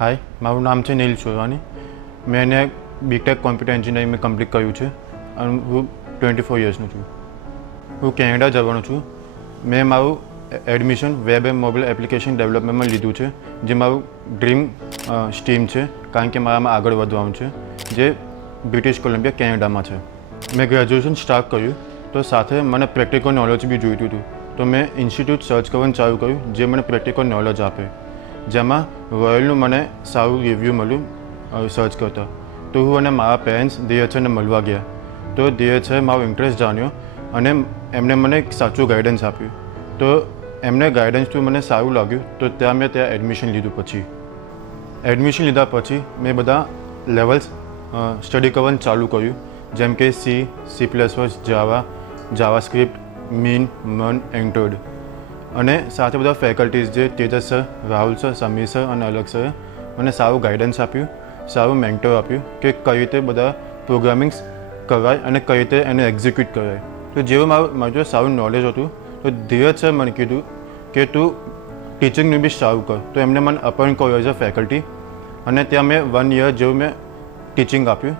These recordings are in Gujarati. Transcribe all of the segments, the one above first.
હાય, મારું નામ છે નીલ સોરવાની. મેં બીટેક કોમ્પ્યુટર એન્જિનિયરિંગ મેં કમ્પ્લીટ કર્યું છે અને હું 24 યર્સનો છું. હું કેનેડા જવાનો છું. મેં મારું admission web and mobile application ડેવલપમેન્ટમાં લીધું છે, જે મારું ડ્રીમ સ્ટ્રીમ છે, કારણ કે મારામાં આગળ વધવાનું છે, જે બ્રિટિશ કોલંબિયા કેનેડામાં છે. મેં ગ્રેજ્યુએશન સ્ટાર્ટ કર્યું તો સાથે મને પ્રેક્ટિકલ નોલેજ બી જોઈતું હતું, તો મેં ઇન્સ્ટિટ્યૂટ સર્ચ કરવાનું ચાલુ કર્યું જે મને પ્રેક્ટિકલ નોલેજ આપે, જેમાં રોયલનું મને સારું રિવ્યૂ મળ્યું સર્ચ કરતાં. તો હું અને મારા પેરેન્ટ્સ DHને મળવા ગયા. તો DHએ મારો ઇન્ટરેસ્ટ જાણ્યો અને એમને મને એક સાચું ગાઈડન્સ આપ્યું. તો એમને ગાઈડન્સથી મને સારું લાગ્યું, તો ત્યાં એડમિશન લીધું. પછી એડમિશન લીધા પછી મેં બધા લેવલ્સ સ્ટડી કરવાનું ચાલુ કર્યું, જેમ કે C++, જાવાસ્ક્રિપ્ટ, મીન, મન, એન્ડ્રોઇડ. અને સાથે બધા ફેકલ્ટીઝ જે Tejas sir, Rahul sir, Sameer sir અને અલગ સરે મને સારું ગાઈડન્સ આપ્યું, સારું મેન્ટર આપ્યું કે કઈ રીતે બધા પ્રોગ્રામિંગ્સ કરાય અને કઈ રીતે એને એક્ઝિક્યુટ કરાય. તો જેવું મારું જો સારું નોલેજ હતું, તો ધીરજ સર મને કીધું કે તું ટીચિંગનું બી સારું કર. તો એમને મને અપોઇન્ટ કર્યો એઝ અ ફેકલ્ટી અને ત્યાં મેં 1 યર જેવું મેં ટીચિંગ આપ્યું.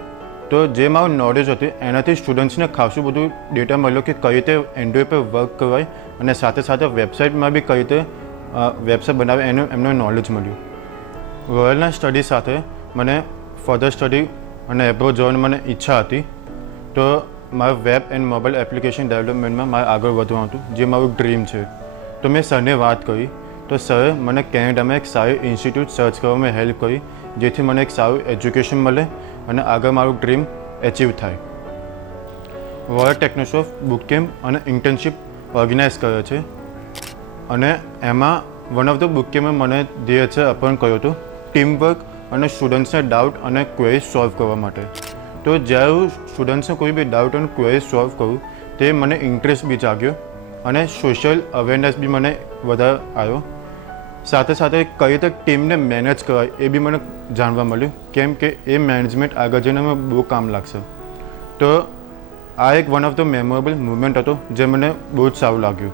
તો જે મારું નોલેજ હતું એનાથી સ્ટુડન્ટ્સને ખાસું બધું ડેટા મળ્યો કે કઈ રીતે એન્ડ્રોઇડ પર વર્ક કરાય અને સાથે સાથે વેબસાઇટમાં બી કઈ રીતે વેબસાઇટ બનાવે એમનું નોલેજ મળ્યું. રોયલના સ્ટડી સાથે મને ફર્ધર સ્ટડી અને એબ્રોડ જવાની મને ઈચ્છા હતી. તો મારે વેબ એન્ડ મોબાઈલ એપ્લિકેશન ડેવલપમેન્ટમાં મારે આગળ વધવાનું હતું, જે મારું ડ્રીમ છે. તો મેં સરને વાત કરી, તો સરે મને કેનેડામાં એક સારી ઇન્સ્ટિટ્યૂટ સર્ચ કરવામાં હેલ્પ કરી, જેથી મને એક સારું એજ્યુકેશન મળે અને આગળ મારું ડ્રીમ એચીવ થાય. રોયલ ટેકનોસોફ્ટ બુક કેમ્પ અને ઇન્ટર્નશિપ ઓર્ગેનાઇઝ કરે છે અને એમાં વન ઓફ ધ બુક કેમ્પમાં મને DHએ અપોઇન્ટ કર્યો હતો ટીમવર્ક અને સ્ટુડન્ટ્સને ડાઉટ અને ક્વેરીઝ સોલ્વ કરવા માટે. તો જ્યારે હું સ્ટુડન્ટ્સને કોઈ બી ડાઉટ અને ક્વેરીઝ સોલ્વ કરું, તે મને ઇન્ટરેસ્ટ બી જાગ્યો અને સોશિયલ અવેરનેસ બી મને વધારે આવ્યો. સાથે સાથે કઈ રીતે ટીમને મેનેજ કરાય એ બી મને જાણવા મળ્યું, કેમ કે એ મેનેજમેન્ટ આગળ જઈને મને બહુ કામ લાગશે. તો આ એક one of the memorable movement હતો, જે મને બહુ જ સારું લાગ્યું.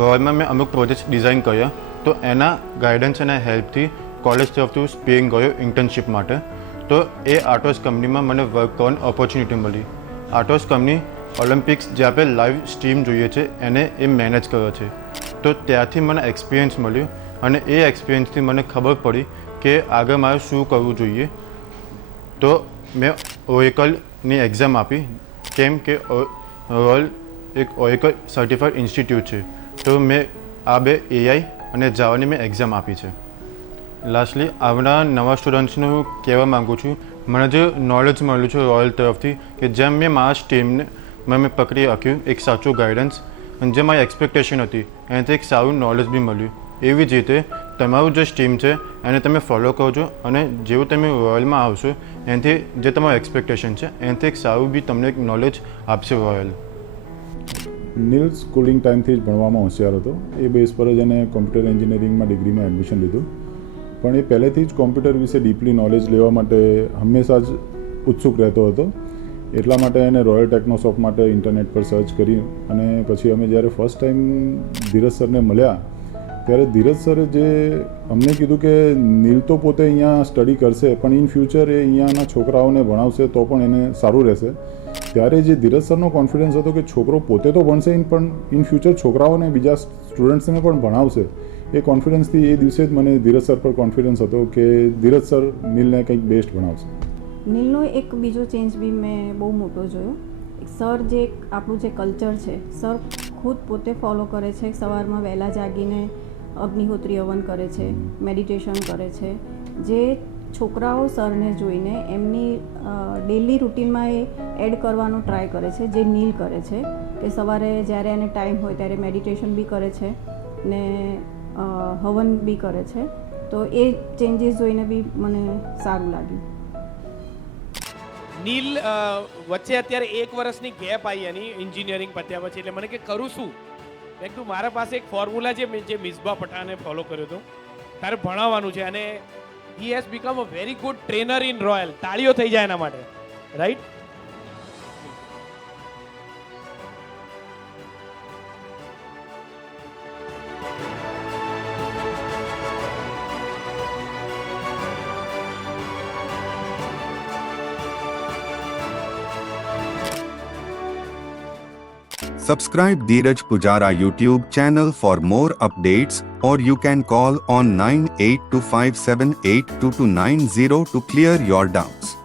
રોયલમાં મેં અમુક પ્રોજેક્ટ્સ ડિઝાઇન કર્યા, તો એના ગાઈડન્સ અને હેલ્પથી કોલેજ તરફથી સ્પેન ગયો ઇન્ટર્નશિપ માટે. તો એ આર્ટોસ કંપનીમાં મને વર્ક કરવાની ઓપોર્ચ્યુનિટી મળી. આર્ટોસ કંપની ઓલિમ્પિક્સ જે આપણે લાઈવ સ્ટ્રીમ જોઈએ છે એને એ મેનેજ કરે છે. તો ત્યાંથી મને એક્સપિરિયન્સ મળ્યું અને એ એક્સપિરિયન્સથી મને ખબર પડી કે આગળ મારે શું કરવું જોઈએ. તો મેં ઓરેકલની એક્ઝામ આપી, કેમ કે રોયલ એક ઓરેકલ સર્ટિફાઈડ ઇન્સ્ટિટ્યૂટ છે. તો મેં આ 2 AI અને જાવાની મેં એક્ઝામ આપી છે. લાસ્ટલી આવનારા નવા સ્ટુડન્ટ્સને હું કહેવા માગું છું, મને જે નોલેજ મળ્યું છે રોયલ તરફથી, કે જેમ મેં મારા સ્ટ્રીમને મેં પકડી રાખ્યું એક સાચું ગાઈડન્સ, અને જે મારી એક્સપેક્ટેશન હતી એનાથી એક સારું નોલેજ બી મળ્યું. એવી જ રીતે તમારું જે સ્ટ્રીમ છે એને તમે ફોલો કરજો અને જેવું તમે રોયલમાં આવશો એનાથી જે તમારું એક્સપેક્ટેશન છે એનાથી એક સારું બી તમને એક નોલેજ આપશે રોયલ. નીલ સ્કૂલિંગ ટાઈમથી જ ભણવામાં હોશિયાર હતો. એ બેઝ પર જ એને કોમ્પ્યુટર એન્જિનિયરિંગમાં ડિગ્રીમાં એડમિશન લીધું. પણ એ પહેલેથી જ કોમ્પ્યુટર વિશે ડીપલી નોલેજ લેવા માટે હંમેશા જ ઉત્સુક રહેતો હતો. એટલા માટે એને રોયલ ટેકનોસોફ્ટ માટે ઇન્ટરનેટ પર સર્ચ કરી અને પછી અમે જ્યારે ફર્સ્ટ ટાઈમ ધીરજ સરને મળ્યા, ત્યારે ધીરજ સરે જે અમને કીધું કે નીલ તો પોતે અહીંયા સ્ટડી કરશે, પણ ઇન ફ્યુચર એ અહીંયાના છોકરાઓને ભણાવશે તો પણ એને સારું રહેશે. ત્યારે જે ધીરજ સરનો કોન્ફિડન્સ હતો કે છોકરો પોતે તો ભણશે પણ ઇન ફ્યુચર છોકરાઓને બીજા સ્ટુડન્ટ્સને પણ ભણાવશે, એ કોન્ફિડન્સથી એ દિવસે જ મને ધીરજ સર પર કોન્ફિડન્સ હતો કે ધીરજ સર નીલને કંઈક બેસ્ટ ભણાવશે. નીલનો એક બીજો ચેન્જ બી મેં બહુ મોટો જોયો. સર જે આપણું જે કલ્ચર છે, સર ખુદ પોતે ફોલો કરે છે. સવારમાં વહેલા જાગીને અગ્નિહોત્રી હવન કરે છે, મેડિટેશન કરે છે, જે છોકરાઓ સરને જોઈને એમની ડેલી રૂટીનમાં એ એડ કરવાનો ટ્રાય કરે છે, જે નીલ કરે છે કે સવારે જ્યારે એને ટાઈમ હોય ત્યારે મેડિટેશન બી કરે છે ને હવન બી કરે છે. તો એ ચેન્જીસ જોઈને બી મને સારું લાગ્યું. નીલ વચ્ચે અત્યારે 1 વર્ષની ગેપ આવી એની એન્જિનિયરિંગ પત્યા પછી, એટલે મને કે કરું શું? મેં કીધું મારા પાસે એક ફોર્મ્યુલા છે જે મિસબા પઠાણે ફોલો કર્યો હતો, તારે ભણાવવાનું છે અને he has become a very good trainer in Royal. તાળીઓ થઈ જાય એના માટે, right? Subscribe Dheeraj Pujara YouTube channel for more updates, or you can call on 9825782290 to clear your doubts.